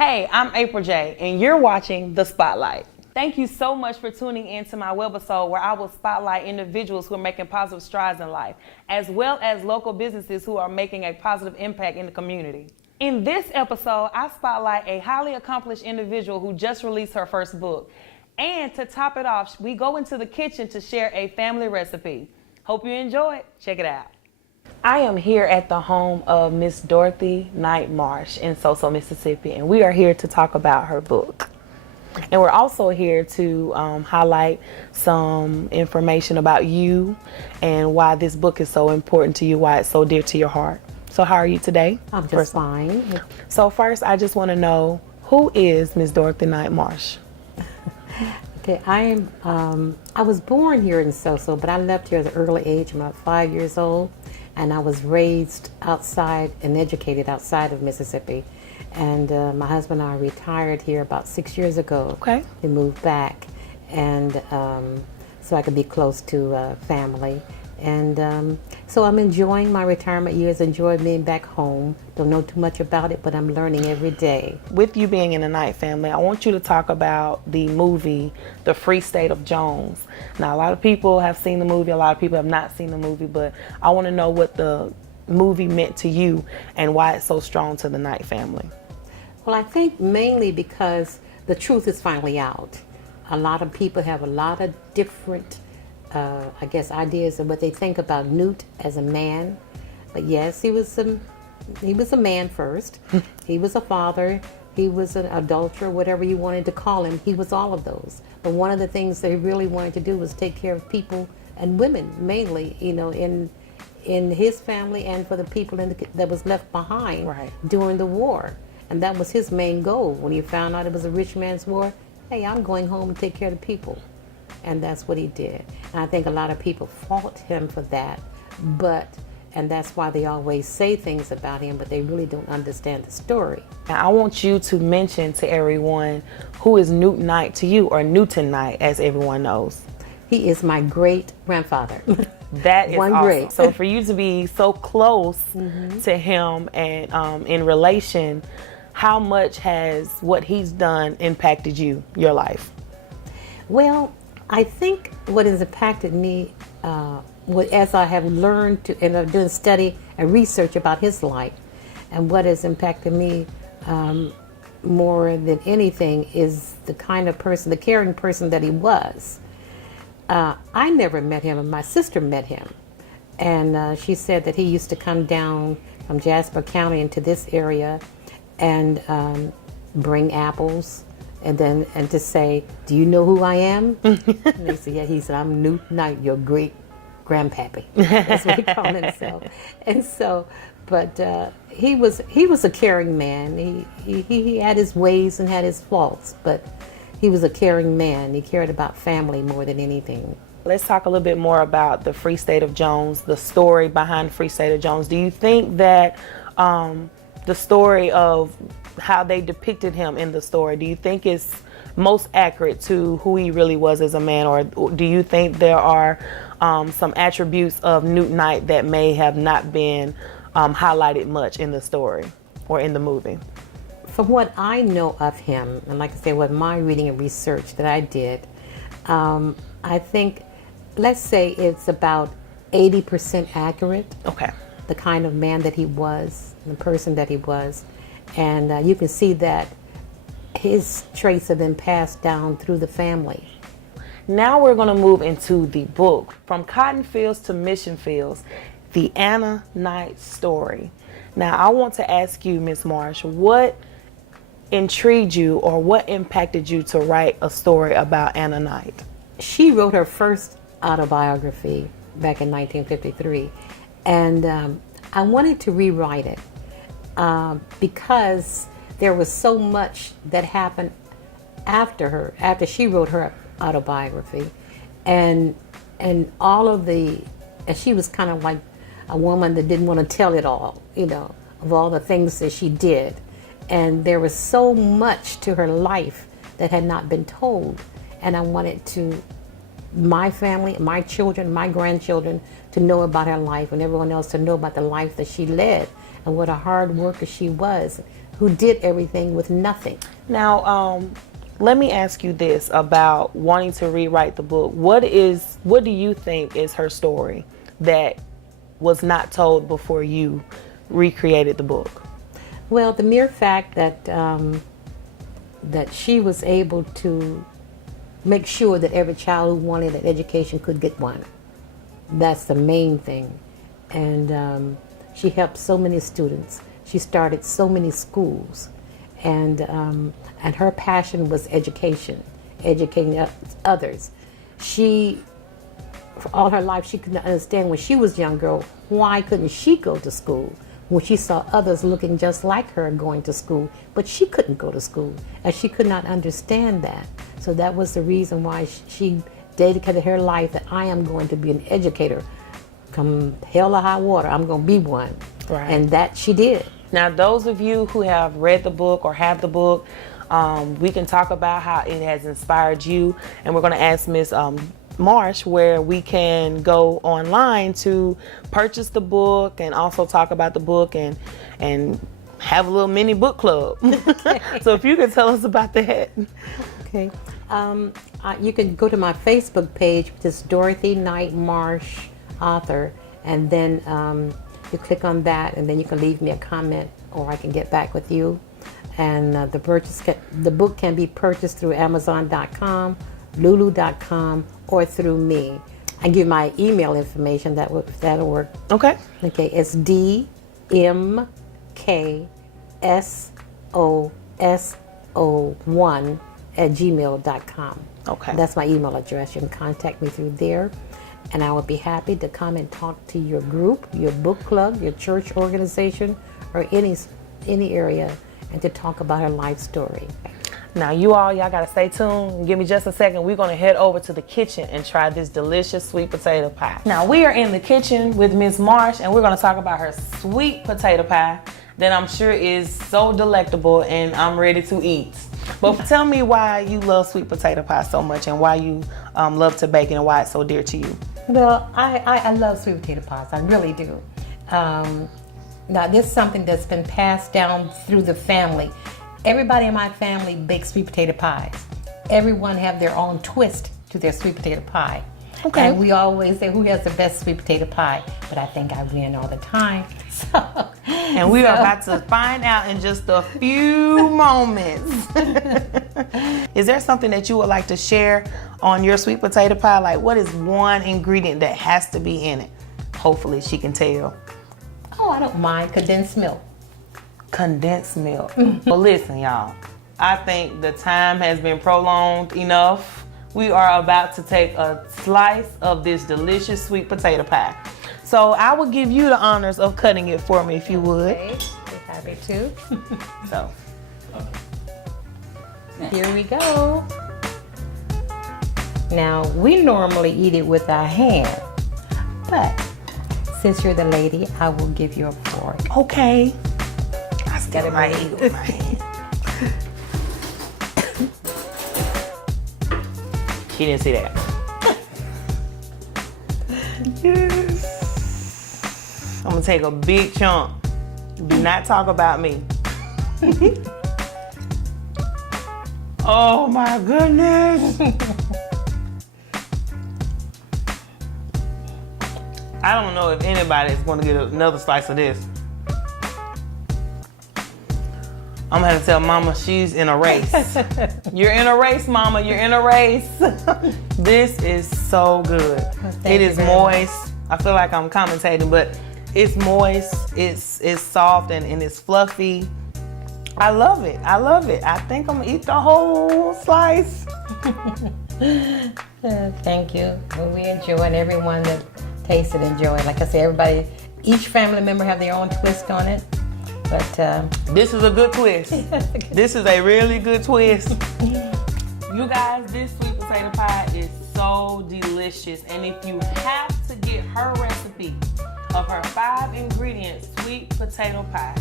Hey, I'm April J, and you're watching The Spotlight. Thank you so much for tuning in to my webisode where I will spotlight individuals who are making positive strides in life, as well as local businesses who are making a positive impact in the community. In this episode, I spotlight a highly accomplished individual who just released her first book. And to top it off, we go into the kitchen to share a family recipe. Hope you enjoy it. Check it out. I am here at the home of Miss Dorothy Knight Marsh in Soso, Mississippi, and we are here to talk about her book. And we're also here to highlight some information about you and why this book is so important to you, why it's so dear to your heart. So how are you today? I'm just fine. So first, I just want to know, who is Miss Dorothy Knight Marsh? Okay, I was born here in Soso, but I left here at an early age, about 5 years old, and I was raised outside and educated outside of Mississippi. And my husband and I retired here about 6 years ago. Okay. We moved back, and so I could be close to family. And so I'm enjoying my retirement years, enjoy being back home. Don't know too much about it, but I'm learning every day. With you being in the Knight family, I want you to talk about the movie, The Free State of Jones. Now, a lot of people have seen the movie, a lot of people have not seen the movie, but I want to know what the movie meant to you and why it's so strong to the Knight family. Well, I think mainly because the truth is finally out. A lot of people have a lot of different ideas of what they think about Newt as a man. But yes, he was a man first. He was a father. He was an adulterer, whatever you wanted to call him. He was all of those. But one of the things they really wanted to do was take care of people and women, mainly, in his family and for the people that was left behind during the war. And that was his main goal. When he found out it was a rich man's war, hey, I'm going home and take care of the people. And that's what he did. And I think a lot of people fault him for that, and that's why they always say things about him, but they really don't understand the story. Now, I want you to mention to everyone, who is Newt Knight to you, or Newton Knight, as everyone knows. He is my great-grandfather. That is One awesome. great. So for you to be so close to him and in relation, how much has what he's done impacted you, your life? Well, I think what has impacted me, as I have learned to, and I've done study and research about his life, and what has impacted me more than anything is the kind of person, the caring person that he was. I never met him, and my sister met him. And she said that he used to come down from Jasper County into this area and bring apples. And to say, do you know who I am? And they said, yeah. He said, I'm Newt Knight, your great grandpappy. That's what he called himself. And so, but he was a caring man. He had his ways and had his faults, but he was a caring man. He cared about family more than anything. Let's talk a little bit more about the Free State of Jones, the story behind Free State of Jones. Do you think that the story of how they depicted him in the story, do you think it's most accurate to who he really was as a man, or do you think there are some attributes of Newt Knight that may have not been highlighted much in the story or in the movie? From what I know of him, and like I said, with my reading and research that I did, I think, let's say it's about 80% accurate. Okay. The kind of man that he was, the person that he was. And you can see that his traits have been passed down through the family. Now we're going to move into the book, From Cotton Fields to Mission Fields, the Anna Knight story. Now I want to ask you, Miss Marsh, what intrigued you or what impacted you to write a story about Anna Knight? She wrote her first autobiography back in 1953, and I wanted to rewrite it. Because there was so much that happened after she wrote her autobiography, and all of and she was kind of like a woman that didn't want to tell it all, of all the things that she did, and there was so much to her life that had not been told, and I wanted my family, my children, my grandchildren to know about her life, and everyone else to know about the life that she led and what a hard worker she was, who did everything with nothing. Now, let me ask you this about wanting to rewrite the book. What do you think is her story that was not told before you recreated the book? Well, the mere fact that that she was able to make sure that every child who wanted an education could get one. That's the main thing. And she helped so many students. She started so many schools. And her passion was education, educating others. She, for all her life, she could not understand when she was a young girl, why couldn't she go to school? When she saw others looking just like her going to school, but she couldn't go to school, and she could not understand that. So that was the reason why she dedicated her life that I am going to be an educator. Come hell or high water, I'm going to be one. Right. And that she did. Now, those of you who have read the book or have the book, we can talk about how it has inspired you, and we're going to ask Ms. Marsh where we can go online to purchase the book and also talk about the book and have a little mini book club. So if you could tell us about that. Okay. You can go to my Facebook page, which is Dorothy Knight Marsh, author, and then you click on that, and then you can leave me a comment, or I can get back with you. And the book can be purchased through Amazon.com, Lulu.com, or through me. I give my email information. That'll work. Okay. Okay. It's dmksos01@gmail.com. Okay. That's my email address. You can contact me through there, and I would be happy to come and talk to your group, your book club, your church organization, or any area, and to talk about her life story. Now, y'all gotta stay tuned. Give me just a second. We're gonna head over to the kitchen and try this delicious sweet potato pie. Now, we are in the kitchen with Ms. Marsh, and we're gonna talk about her sweet potato pie that I'm sure is so delectable, and I'm ready to eat. But tell me why you love sweet potato pie so much, and why you love to bake it, and why it's so dear to you. Well, I love sweet potato pies. I really do. Now, this is something that's been passed down through the family. Everybody in my family bakes sweet potato pies. Everyone have their own twist to their sweet potato pie. Okay. And we always say who has the best sweet potato pie, but I think I win all the time. And we are about to find out in just a few moments. Is there something that you would like to share on your sweet potato pie? Like, what is one ingredient that has to be in it? Hopefully she can tell. Oh, I don't mind condensed milk. Condensed milk. Well, listen, y'all. I think the time has been prolonged enough. We are about to take a slice of this delicious sweet potato pie. So I will give you the honors of cutting it for me, if you would. Okay, be happy to. So, here we go. Now, we normally eat it with our hand, but since you're the lady, I will give you a fork. okay. I still might eat it with my hand. She didn't see that. Yes. I'm gonna take a big chunk. Do not talk about me. Oh my goodness. I don't know if anybody is gonna get another slice of this. I'm gonna have to tell Mama she's in a race. You're in a race, Mama. You're in a race. This is so good. It is moist. I feel like I'm commentating, but it's moist. It's soft and it's fluffy. I love it. I love it. I think I'm gonna eat the whole slice. Thank you. Well, we enjoy it. Everyone that tasted enjoyed. Like I said, everybody, each family member have their own twist on it. But this is a good twist. This is a really good twist. You guys, this sweet potato pie is so delicious. And if you have to get her recipe of her 5-ingredient sweet potato pie,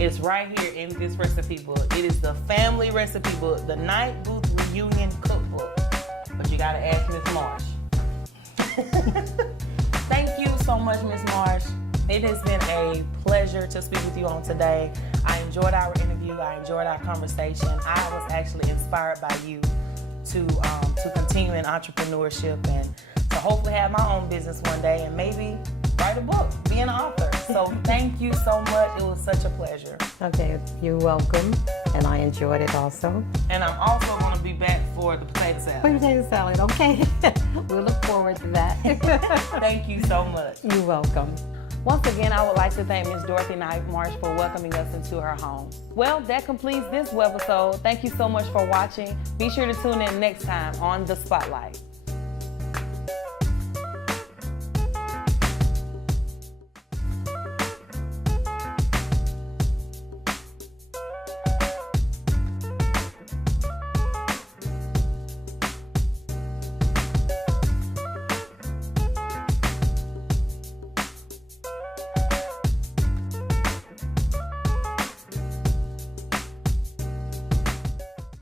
it's right here in this recipe book. It is the family recipe book, the Night Booth Reunion Cookbook. But you gotta ask Miss Marsh. Thank you so much, Miss Marsh. It has been a pleasure to speak with you on today. I am enjoyed our interview. I enjoyed our conversation. I was actually inspired by you to continue in entrepreneurship and to hopefully have my own business one day and maybe write a book, be an author. So thank you so much. It was such a pleasure. Okay, you're welcome. And I enjoyed it also. And I'm also going to be back for the potato salad. Potato salad, okay. We'll look forward to that. Thank you so much. You're welcome. Once again, I would like to thank Ms. Dorothy Knight Marsh for welcoming us into her home. Well, that completes this webisode. Thank you so much for watching. Be sure to tune in next time on The Spotlight.